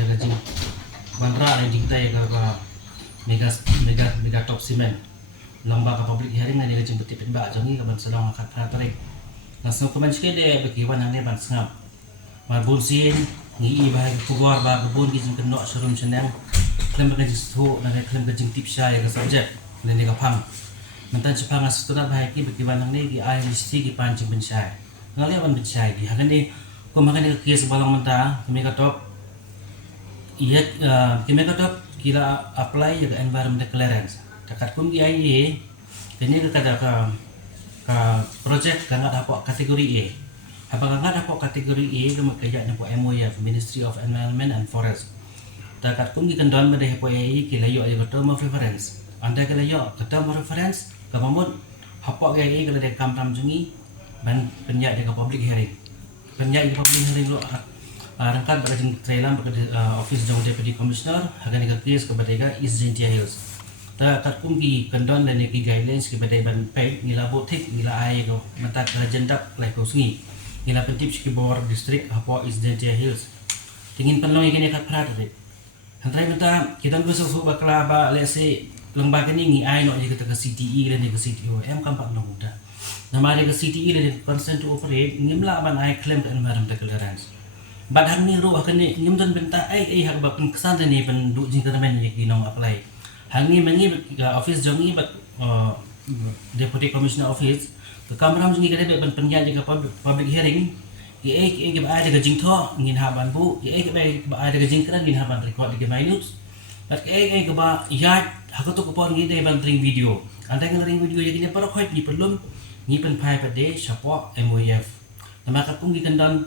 jaga jing bandra yang jingtai ka mega top cement lamba ka public hearing na jaga jing betip ba jangi ka ban salong akat pratrik nasno komen ske de bekiwan ne ban sngap marbun sin ngi ba pugor ba kebun ki jing kenok serum senang klem ka jing stu na klem ka jing tip sya ka subject ne ka phang mentan sepang astura ba ki bekiwan ne ki ai misti ki pancing bensai ngalewan bensai ki hakan ni ko makan ni kes balang menta mega top iya mega top kira apply ya environment clearance dekat kum ki ai ini kada ka project kan ada apa kategori E apakah ada apa kategori E ke makaya na po MOF Ministry of Environment and Forest dekat kum ki kendon bade po E kila yo ya term of reference anda kila yo term of reference kamamud apa ga E kala de kam jungi ban penjak de public hearing penjak di public hearing lo rangkat pada trailer pada office jong deputy commissioner hagan ka case kepada ga East Zentia Hills ta kum ki kendon dan ki guidelines kepada ban pay nila botik nila ai ko mata agenda lai ko singi nila pentip ki bor district apa East Zentia Hills tingin panlong ikini kat prat de hantrai mata kita gusto so bakla ba lese lembaga ni ngi ai no je kita ke CTE dan ke CTO kampak long udah namanya ke CTE dan consent to operate ngimla ban ai claim ke environmental clearance badan ni ro akan ni ngim dan benta ai hak ba kesan ni pen du jing termen ni kinong apply hang ni mengi office jongi bat deputy commissioner office ke kamram jongi kade ban penja jaga public hearing ke ba ai jaga jing tho ngin ha ban bu ke ba ai jaga jing kran ngin ha ban record ke minutes bat ke ba ya hak to ko pon ngi de ban tring video anda ngering video ya kini para khoi ni pelum ni pen pai pada support MOF nama kapung gi kendan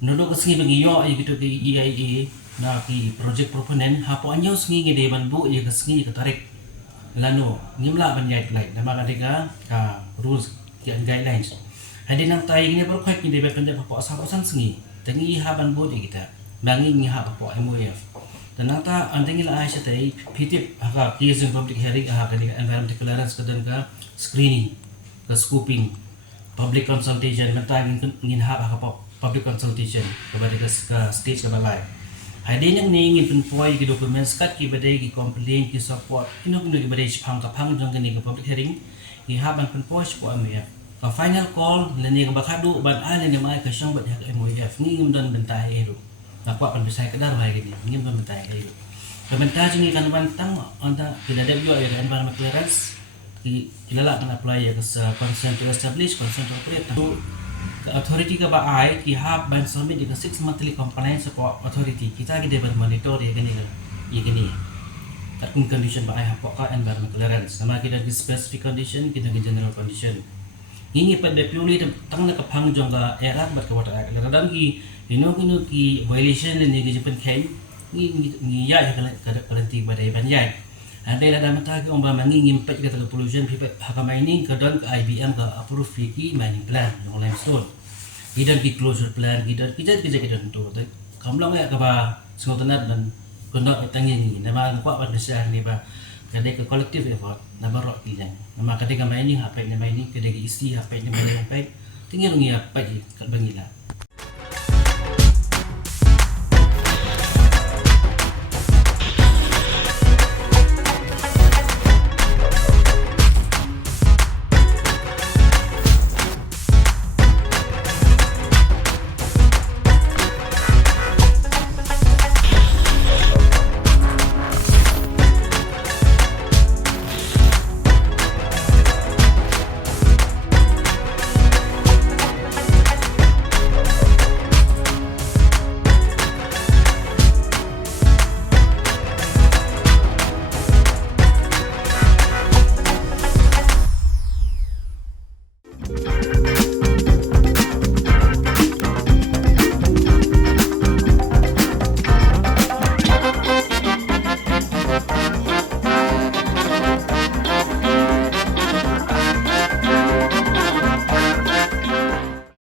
nodo kesengi bengiyo ai gitu di EIA na ki project proponent hapo anyo sengi ngi de ban bu ye kesengi ke tarik lano ngimla ban yai lai nama kadega ka rules ki guidelines hadi nang tai gini par khoi ni de ban de hapo asan sengi tengi ha ban bu de kita bangi ngi ha hapo MOF dan nata antengi la ai setai pitip ha ki is public hearing ha kadega environmental clearance kadan ka screening ke scoping public consultation mentang ingin hak apa public consultation kepada ke stage ke balai hadin yang ni ingin penpoi ke dokumen skat ki badai ki complain ki support kino ki badai chpang ka phang jong ke ni ke public hearing ki ha ban penpoi support MOF ka final call ni ke bakadu ban ale ni mai ka syong bad hak MOF ni ngim dan bentai ero nakwa pan besai kedar mai ke ni ngim dan bentai ero kementar ni kan bantang anta tidak ada yo ya environment clearance kilala kan apply ya ke consent to establish consent to operate to authority ka ba ai ki ha ban submit ke 6 monthly compliance support authority kita ki dapat monitor ya gini tak kun condition ba ai ha ka environment clearance sama kita di specific condition kita di general condition ini pada purely tang na kapang jong ka era bat ka water act dan ki ki violation ni ki jepen ken ni ya ka penting pada ban ya ada dalam mentah orang bangi impact ke pollution pipet hak mining ke don ke IBM ke approve ki mining plan yang limestone kita ki closure plan kita tentu kamlang ya ke ba sengotanat dan kena tangi ni nama kuat pada besar ni ba kadai ke collective effort nama rock kijang nama kadai ke mining apa ni mining kadai ke isi apa ni mining apa tinggal ngi apa kat bangila